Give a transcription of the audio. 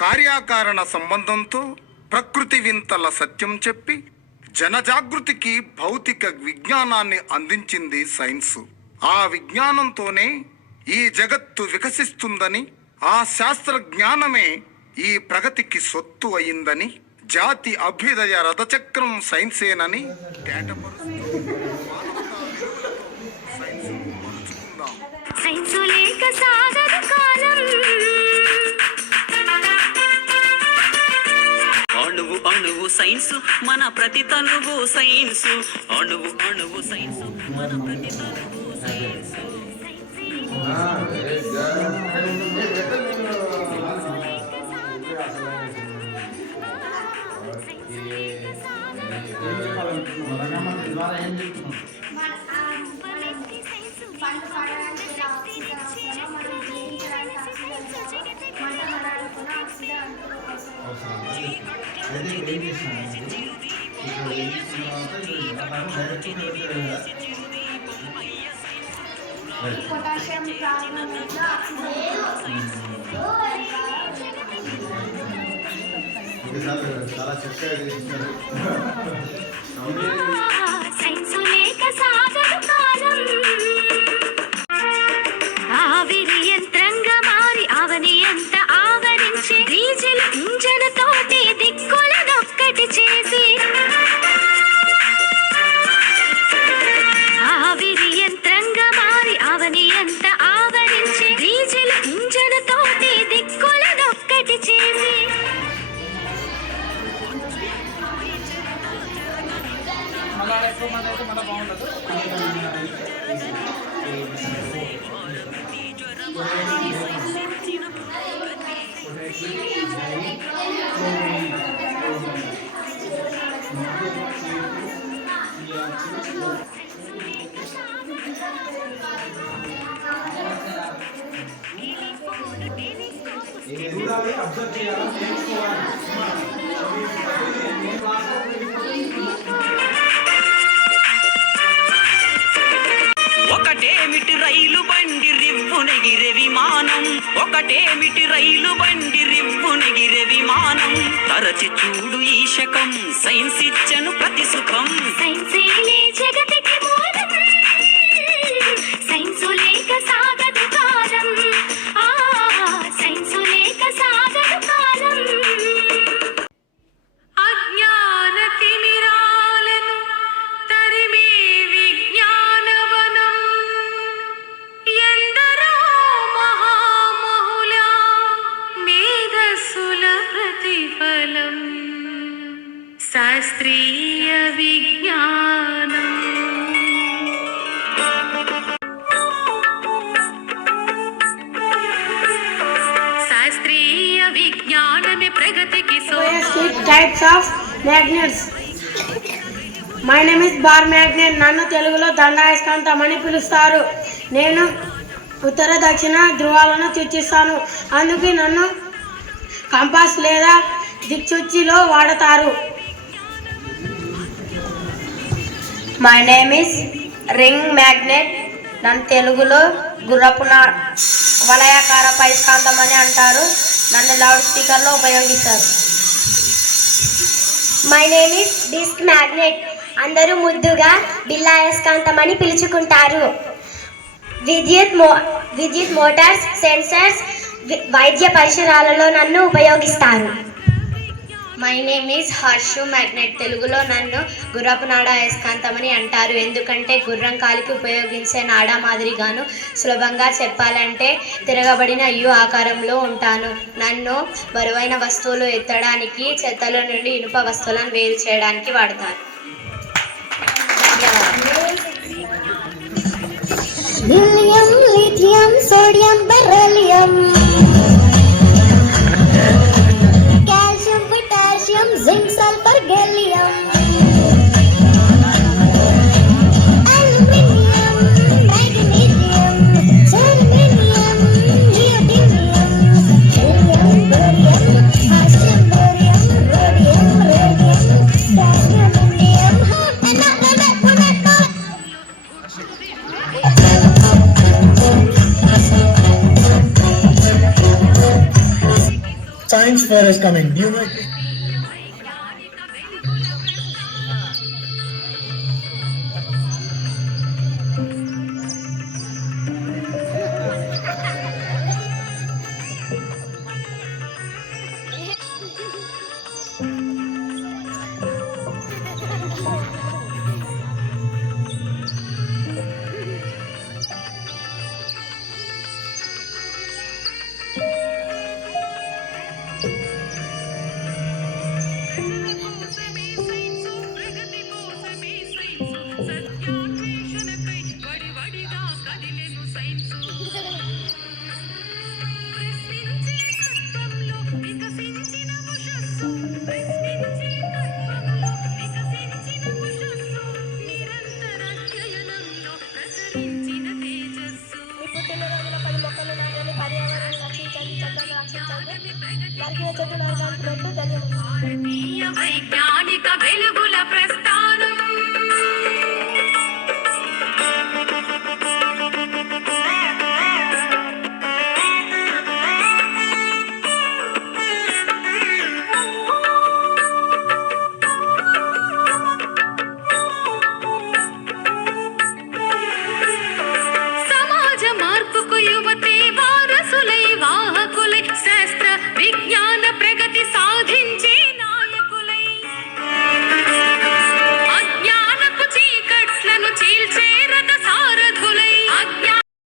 కార్యాకారణ సంబంధంతో ప్రకృతి వింతల సత్యం చెప్పి జనజాగృతికి భౌతిక విజ్ఞానాన్ని అందించింది సైన్సు. ఆ విజ్ఞానంతోనే ఈ జగత్తు వికసిస్తుందని, ఆ శాస్త్ర జ్ఞానమే ఈ ప్రగతికి సొత్తు అయిందని, జాతి అభ్యుదయ రథచక్రం సైన్సేనని సైన్సు లేక సాగదు కాలం. అణువు అణువు సైన్సు మన ప్రతి తనువు సైన్సు. అణువు అణువు సైన్సు మన ప్రతి తనువు సైన్సు. చాలా చక్కగా చేస్తున్నారు. సైన్సు లేక సాగదు కాలం. ఆవిరి యంత్రంగా మారి అవని ఎంత ఆవరించి డీజిల్ ఇంజన్ తోటి దిక్కులనొక్కటి చేసి, ఆవిరి యంత్రంగా మారి అవని ఎంత ఆవరించి డీజిల్ ఇంజన్ తోటి దిక్కులనొక్కటి చేసి, ఒకటేమిటి రైలు బండి రివ్వునెగిరే విమానం. ఒకటేమిటి రైలు బండి రివ్వునెగిరే విమానం. తరచి చూడు ఈ శకం సైన్స్ ఇచ్చను ప్రతి సుఖం. సైన్సేలే జగతికి మూలం. సైన్సు లేక సాగదు కాలం. సైన్సు లేక సాగదు కాలం. అజ్ఞాన తిమిరాలను తరిమే విజ్ఞానవనం. ఎందరో మహామహుల మేధస్సుల ప్రతిఫలం. శాస్త్రీయ విజ్ఞానం. శాస్త్రీయ విజ్ఞానమే ప్రగతికి types of magnets. My name is bar magnet. నన్ను తెలుగులో దండాయస్కాంతం అని పిలుస్తారు. నేను ఉత్తర దక్షిణ ధ్రువాలను సూచిస్తాను. అందుకే నన్ను కంపాస్ లేదా దిక్సూచిలో వాడతారు. My name is ring magnet. నన్ను తెలుగులో గుర్రపు వలయాకార పైస్కాంతం అని అంటారు. నన్ను లౌడ్ స్పీకర్లో ఉపయోగిస్తారు. My name is disc magnet. అందరూ ముద్దుగా బిల్లాయస్కాంతం అని పిలుచుకుంటారు. విద్యుత్ మోటార్స్, సెన్సర్స్, వైద్య పరిసరాలలో నన్ను ఉపయోగిస్తారు. My name is horseshoe magnet. తెలుగులో నన్ను గుర్రపు నాడ అయస్కాంతం అని అంటారు. ఎందుకంటే గుర్రం కాలికి ఉపయోగించే నాడ మాదిరిగాను సులభంగా చెప్పాలంటే తిరగబడిన యు ఆకారంలో ఉంటాను. నన్ను బరువైన వస్తువులు ఎత్తడానికి, చెత్తలో నుండి ఇనుప వస్తువులను వేరు చేయడానికి వాడతారు. Helium, lithium, sodium, beryllium, calcium, potassium, zinc, sulphur, gallium, aluminium, magnesium, germanium, neodymium, helium, barium, ఆర్సెనియం, బేరియం, రోడియం, రేడియం, టాంటాలూమినియం, Science fair is coming. Do you know? భారతీయ వైజ్ఞానిక వెలుగుల ప్రస్థానం